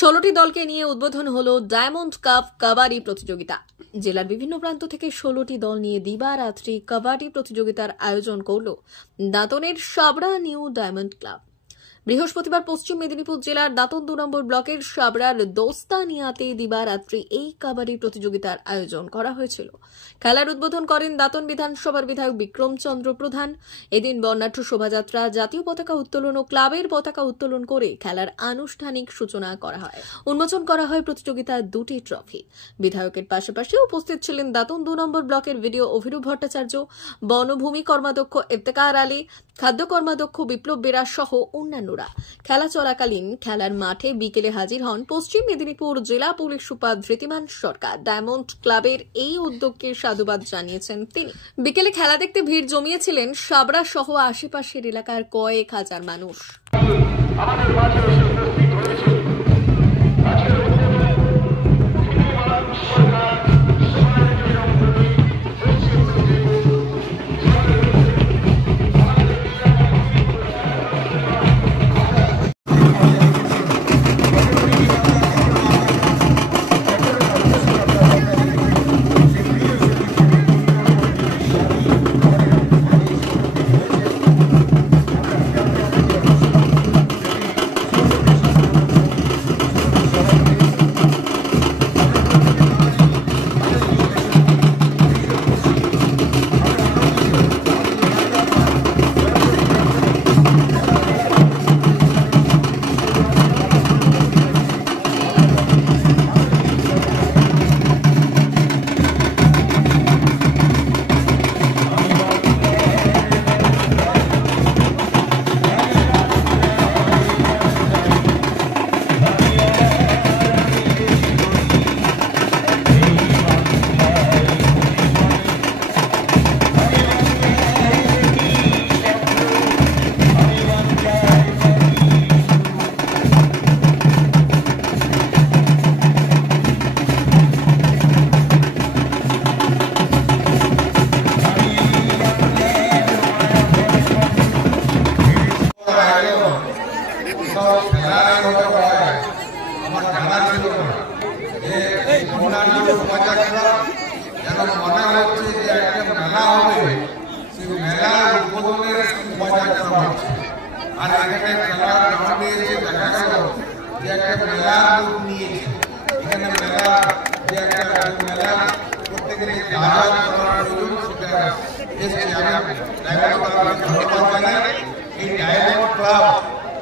16টি দলকে নিয়ে উদ্বোধন হলো ডায়মন্ড কাপ কাবাডি প্রতিযোগিতা। জেলার বিভিন্ন প্রান্ত থেকে 16টি দল নিয়ে দিবারাত্রি কাবাডি প্রতিযোগিতার আয়োজন করল দাঁতনের সাবরা নিউ ডায়মন্ড ক্লাব। বৃহস্পতিবার পশ্চিম মেদিনীপুর জেলার দাঁতন 2 নম্বর ব্লকের সাবরার দোস্তানিয়াতে দিবারাত্রি এই কাবাডি প্রতিযোগিতার আয়োজন করা হয়েছিল। খেলার উদ্বোধন করেন দাঁতন বিধানসভার বিধায়ক বিক্রম চন্দ্র প্রধান। এদিন বর্ণাঢ্য শোভাযাত্রা, জাতীয় পতাকা উত্তোলন ও ক্লাবের পতাকা উত্তোলন করে খেলার আনুষ্ঠানিক সূচনা করা হয়। উন্মোচন করা হয় প্রতিযোগিতার 2টি ট্রফি। বিধায়কের পাশাপাশি উপস্থিত ছিলেন দাঁতন 2 নম্বর ব্লকের ভিডিও অভিরূপ ভট্টাচার্য, বনভূমি কর্মাধ্যক্ষ ইফতেখার আলী, খাদ্য কর্মাধ্যক্ষ বিপ্লব বেরা সহ অন্যান্যরা। খেলা চলাকালীন খেলার মাঠে বিকেলে হাজির হন পশ্চিম মেদিনীপুর জেলা পুলিশ সুপার ধৃতিমান সরকার। ডায়মন্ড ক্লাবের এই উদ্যোগকে সাধুবাদ জানিয়েছেন তিনি। বিকেলে খেলা দেখতে ভিড় জমিয়েছিলেন সাবরা সহ আশেপাশের এলাকার কয়েক হাজার মানুষ।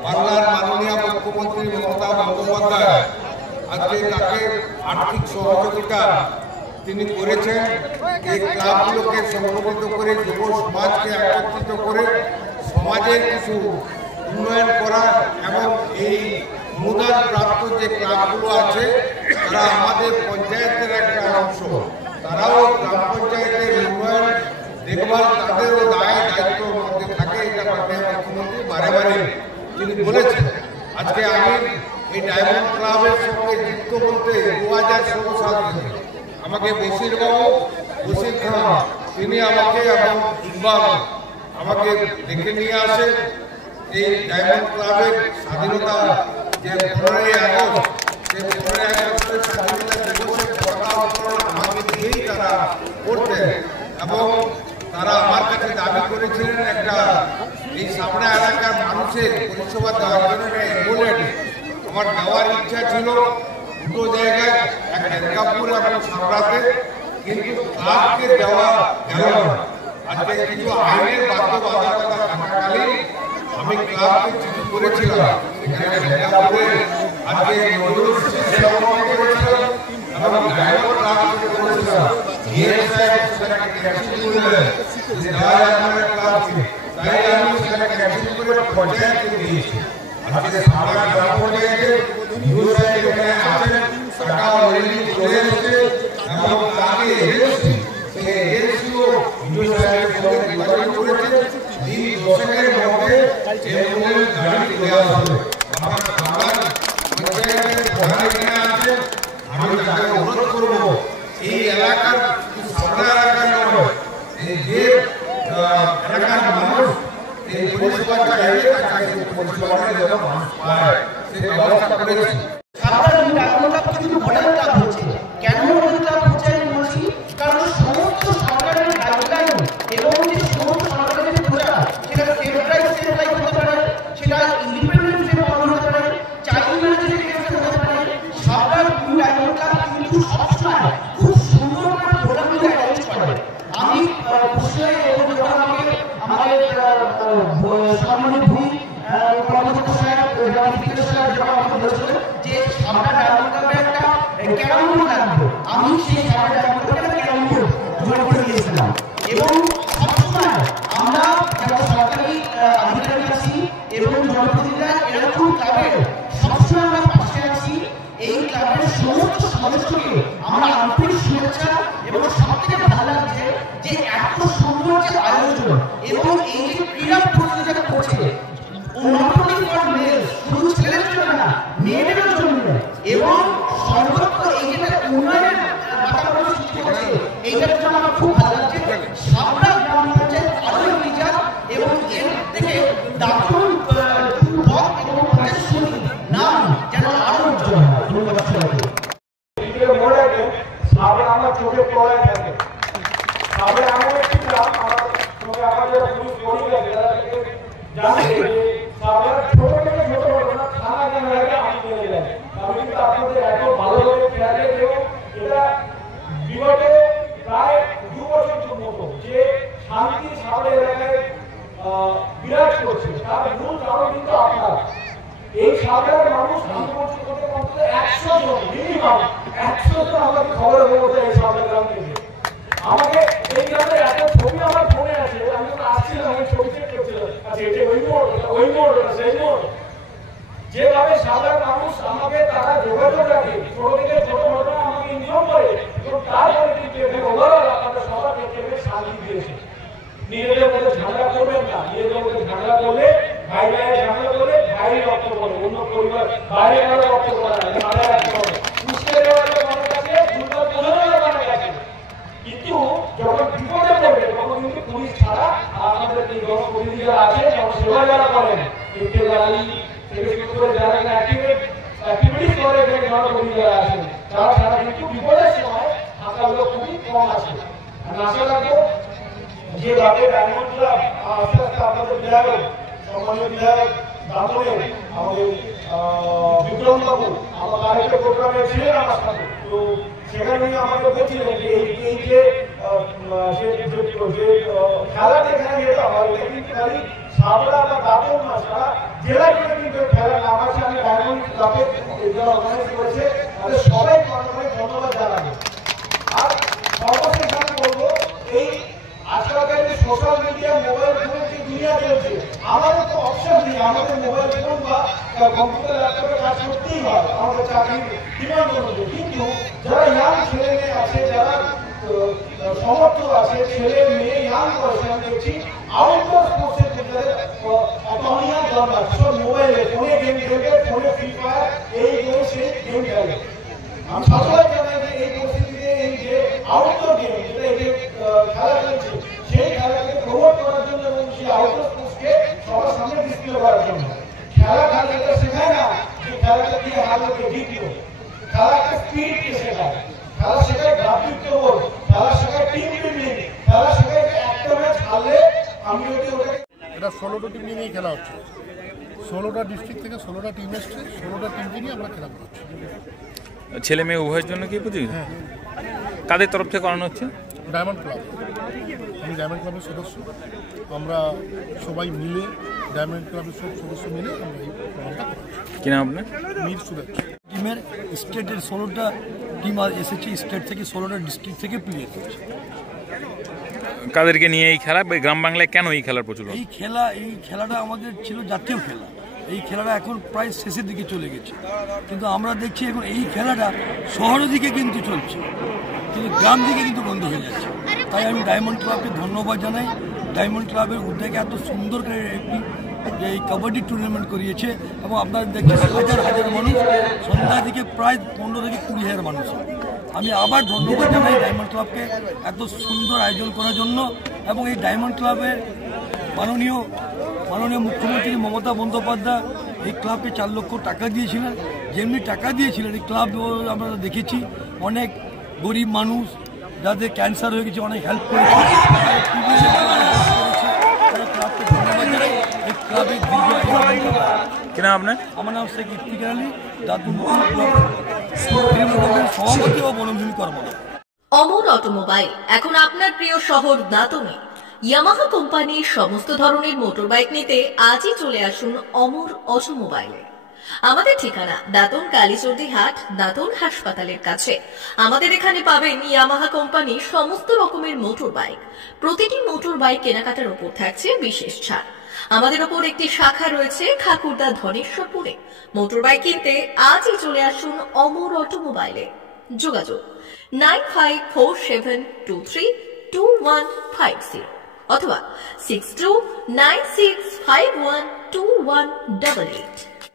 বাংলার মাননীয় মুখ্যমন্ত্রী মমতা বন্দ্যোপাধ্যায় আজকে তাকে আর্থিক সহযোগিতা তিনি করেছেন। এই ক্লাবগুলোকে সংগঠিত করে যুব সমাজকে একত্রিত করে সমাজের কিছু উন্নয়ন করা এবং এই অনুদান প্রাপ্ত যে ক্লাবগুলো আছে তারা আমাদের পঞ্চায়েতের একটা অংশ, তারাও গ্রাম পঞ্চায়েতের উন্নয়ন দেখভাল তাদেরও দায় দায়িত্বের মধ্যে থাকে। এটা মাননীয় মুখ্যমন্ত্রী বারে বারে তিনি বলেছেন। আজকে আমি এই ডায়মন্ড ক্লাবের সঙ্গে যুক্ত বলতে 2016 সাল থেকে আমাকে বশির খান তিনি আমাকে এবং ইকবাল আমাকে ডেকে নিয়ে আসে। এই ডায়মন্ড ক্লাবের স্বাধীনতা যে 15ই আগস্ট, সেই 15ই আগস্টের স্বাধীনতা দিবসের পতাকা উত্তোলন আমাকে দিয়েই তারা করতেন এবং তারা আমার কাছে দাবি করেছিলেন একটা এই সামনে এলাকার মানুষের পরিষেবা দেওয়ার জন্য অ্যাম্বুলেন্স আমার দেওয়ার ইচ্ছা ছিল 2 জায়গায়, এক দুর্গাপুর এবং সামরাতে, কিন্তু ক্লাবকে দেওয়া গেল না। আজকে কিছু আইনের বাধ্যবাধকতা থাকাকালীন আমি ক্লাবকে চিঠি করেছিলাম, এখানে দুর্গাপুরে আজকে নজরুল করেছিলাম এবং ডায়মন্ড ক্লাবকে করেছিলাম। সেটাকে ক্যান্সেল করলেন যে দেওয়া যাবে না ক্লাবকে, তাই আমি সেটাকে ক্যান্সেল করে পঞ্চায়েতকে দিয়েছি। আজকে সারা গ্রাম পঞ্চায়েতে এখানে আছেন, টাকা অলরেডি চলে এসেছে এবং তাকে এসেছি সেই এসেছিও যোগাযোগ করেছে। এই দশকের মধ্যে অ্যাম্বুলেন্স গাড়ি দেওয়া হবে। আমার পঞ্চায়েতের প্রধান এখানে আছে, আমি তাকে অনুরোধ করবো এই এলাকার সামনে এলাকার নয়, এই যে এলাকার মানুষ এই পরিষেবা চাইলে তাকে পরিষেবাটা যেন মানুষ পায় সেই ব্যবস্থা করেছি। সারা ডায়মন্ড ক্লাব কিন্তু মডেল ক্লাব হচ্ছে। কেন মডেল ক্লাব হচ্ছে আমি বলছি, কারণ সমস্ত সরকারের গাইডলাইন এবং যে সমস্ত সরকারের যে প্রচার, সেটা সেফ লাইফ হতে পারে, সেটা ইন্ডিপেন্ডেন্ট যে পালন হতে পারে, চাইল্ড ম্যারেজের ক্ষেত্রে হতে পারে, সারা ডায়মন্ড ক্লাব কিন্তু সবসময় খুব সুন্দর করে প্রোগ্রামগুলো অ্যারেঞ্জ করে। আমি খুশি হই এবং যখন আমাকে আমাদের সম্মানিত ভূমি কর্মকর্তা সাহেব যখন আমাকে বলেছিল যে সারা ডায়মন্ড ক্লাবে একটা ক্যারাম বোর্ড লাগবে, আমি সেই সারা ডায়মন্ড ক্লাবে ক্যারাম বোর্ড জোগাড় করে দিয়েছিলাম। এবং সবসময় আমরা যারা সরকারি আধিকারিক আছি এবং জনপ্রতিনিধিরা এরকম ক্লাবের সবসময় আমরা পাশে আছি। এই ক্লাবের সমস্ত সদস্যকে আমরা আন্তরিক শুভেচ্ছা, এবং সবথেকে ভালো লাগছে যে এত সুন্দর যে আয়োজন এবং এই যে ক্রীড়া প্রতিযোগিতা করছে, শুধু ছেলেদের জন্য না, মেয়েদের জন্য, এবং সর্বত্র এই যে উন্নয়নের বাতাবরণ সৃষ্টি হচ্ছে, এইটার জন্য আমার খুব ভালো লাগছে। সাবরা গ্রাম পঞ্চায়েত আরো এগিয়ে যাক এবং এর থেকে দারুণ ব্লক এবং পঞ্চায়েত সমিতি নাম যেন আরো উজ্জ্বল হয়। ধন্যবাদ সবাইকে। আমার চোখে পড়ায় থাকে এমন একটি গ্রাম, আমাদের পুলিশ কর্মীরা জানে যে ছোট থেকে ছোট ঘটনা থানা জানালে আমি নিয়ে গেলাম। আমি কিন্তু আপনাদের এত ভালোভাবে খেয়ালে এবং এটা বিগত প্রায় 2 বছর মতো যে শান্তি সাবরা এলাকায় বিরাজ করছে, তার মূল কারণ কিন্তু আপনারা। এই সাবরার মানুষ করতে 100 জন, মিনিমাম 100 জন আমাকে খবর হয়ে এই সাবরা গ্রাম থেকে। আমাকে এই গ্রামের এত ছবি আমার ফোনে আছে, আমি যখন আসছিলাম আমি ছবি চেক করছিলাম, আচ্ছা এটা ওই মোড় সেই মোড়। যেভাবে সাধারণ মানুষ আমাকে তারা যোগাযোগ রাখে, ছোট থেকে ছোট ঘটনা আমাকে ইনফর্ম করে, এবং তারপরে কিন্তু এখানে ওভারঅল আপনাদের সবার ক্ষেত্রে শান্তি দিয়েছে। নিজেদের মধ্যে ঝামেলা করবেন না, নিজেদের মধ্যে ঝামেলা করলে ভাই ভাইয়ের ঝামেলা করলে ভাই রক্ত করবে, অন্য পরিবার বাইরে কারো রক্ত করা না, মাথায় রাখতে হবে। উস্কে দেওয়ার মানুষ আছে, দুর্গা প্রধানের মানুষ আছে, কিন্তু যখন বিপদে পড়বে তখন কিন্তু পুলিশ ছাড়া আপনাদের এই জনপ্রতিনিধিরা আছে, যেমন সেবা যারা করেন, থেকে শুরু করে যারা অ্যাক্টিভিটিস করে জনপ্রতিনিধিরা আছেন, তারা ছাড়া কিন্তু বিপদের সময় থাকাগুলো খুবই কম আছে। আমি আশা রাখবো যেভাবে ডায়মন্ড ক্লাব আস্তে আস্তে আপনাদের বিধায়ক, সম্মানীয় বিধায়ক দাঁতনের আমাদের বিক্রম বাবু আমার আরেকটা প্রোগ্রামে ছিলেন আমার সাথে, তো সেখানে আমাকে বলছিলেন যে এই যে খেলাটা এখানে যেটা হয়, এটা কিন্তু খালি সাবরা বা দাঁতন না, সারা জেলা জুড়ে কিন্তু খেলার নাম আছে। আমি ডায়মন্ড ক্লাবের যারা অর্গানাইজ করেছে তাদের সবাইকে অনেক অনেক ধন্যবাদ জানাবো। আর সর্বশেষ আমি বলবো, এই আজকালকার যে সোশ্যাল মিডিয়া মোবাইল ফোনের যে দুনিয়া চলছে, আমাদের তো অপশন নেই, আমাদের মোবাইল ফোন বা কম্পিউটার ল্যাপটপে কাজ করতেই হয় আমাদের চাকরির ডিমান্ড অনুযায়ী। কিন্তু যারা ইয়াং ছেলে মেয়ে আছে, যারা সমর্থ আছে, ছেলে মেয়ে ইয়াং বয়সে আমি দেখছি আউটডোর স্পোর্টসের ক্ষেত্রে অটোনিয়া দরকার, সব মোবাইলে ফোনে গেম খেলবে, ফোনে ফ্রি ফায়ার এই সেই গেম খেলে। আমি সবাই জানাই যে এই পরিস্থিতিতে এই যে আউটডোর গেম যেটা এই যে খেলা চলছে, সেই খেলাকে প্রমোট করার জন্য এবং সেই আউটডোর স্পোর্টসকে সবার সামনে ডিসপ্লে করার জন্য খেলা এটা শেখায় না যে খেলাটা দিয়ে হারবে জিতলো, খেলা একটা স্পিরিটকে শেখায়, খেলা শেখায় ভ্রাতৃত্ববোধ, খেলা শেখায় টিম বিল্ডিং, খেলা শেখায় যে একটা ম্যাচ হারলে আমি যদি ওটাকে। এটা 16টা টিম নিয়েই খেলা হচ্ছে, 16টা ডিস্ট্রিক্ট থেকে 16টা টিম এসছে, 16টা টিমকে নিয়ে আমরা খেলা করাচ্ছি। ছেলে মেয়ে উভয়ের জন্য কি প্রতিযোগিতা? হ্যাঁ, কাদের তরফ থেকে করানো হচ্ছে? ডায়মন্ড ক্লাব, আমি ডায়মন্ড ক্লাবের সদস্য, আমরা সবাই মিলে ডায়মন্ড ক্লাবের সব সদস্য মিলে আমরা এই প্রোগ্রামটা করাচ্ছি। কি নাম আপনার? মীর সুরেশ। টিমের স্টেটের 16টা টিম আর এসেছে, স্টেট থেকে 16টা ডিস্ট্রিক্ট থেকে প্লেয়ার হচ্ছে। কাদেরকে নিয়ে এই খেলা? গ্রাম বাংলায় কেন এই খেলার প্রচলন? এই খেলাটা আমাদের ছিল জাতীয় খেলা, এই খেলাটা এখন প্রায় শেষের দিকে চলে গেছে, কিন্তু আমরা দেখছি এখন এই খেলাটা শহরের দিকে কিন্তু চলছে, কিন্তু গ্রাম দিকে কিন্তু বন্ধ হয়ে যাচ্ছে। তাই আমি ডায়মন্ড ক্লাবকে ধন্যবাদ জানাই, ডায়মন্ড ক্লাবের উদ্যোগে এত সুন্দর করে একটি যে এই কাবাডি টুর্নামেন্ট করিয়েছে, এবং আপনারা দেখছেন হাজার হাজার মানুষ, সন্ধ্যার দিকে প্রায় 15 থেকে 20,000 মানুষ। আমি আবার ধন্যবাদ জানাই ডায়মন্ড ক্লাবকে এত সুন্দর আয়োজন করার জন্য, এবং এই ডায়মন্ড ক্লাবের মাননীয় মুখ্যমন্ত্রী মমতা বন্দ্যোপাধ্যায় এই ক্লাবকে 4 লক্ষ টাকা দিয়েছিলেন, যেমনি টাকা দিয়েছিলেন এই ক্লাব আমরা দেখেছি অনেক গরিব মানুষ যাদের ক্যান্সার হয়ে গেছে অনেক হেল্প করেছে, ক্লাবকে ধন্যবাদ জানাই। এই ক্লাবের কিনা আপনার আমার নাম শেখ ইফতিকার আলী, দাতুন সভাপতি ও বনভূমি কর্মকর্তা। অমর অটোমোবাইল এখন আপনার প্রিয় শহর দাঁতনে। ইয়ামাহা কোম্পানির সমস্ত ধরনের মোটর বাইক নিতে আজই চলে আসুন অমর অটোমোবাইলে। আমাদের ঠিকানা দাঁতন কালীচর্দি হাট, দাঁতন হাসপাতালের কাছে। আমাদের এখানে পাবেন ইয়ামাহা কোম্পানির সমস্ত রকমের মোটর বাইক। প্রতিটি মোটর বাইক কেনাকাটার উপর থাকছে বিশেষ ছাড়। আমাদের ওপর একটি শাখা রয়েছে খাকুরদা ধনেশ্বরপুরে। মোটর বাইক কিনতে আজই চলে আসুন অমর অটোমোবাইলে। যোগাযোগ 9547232150 অথবা 6296512188।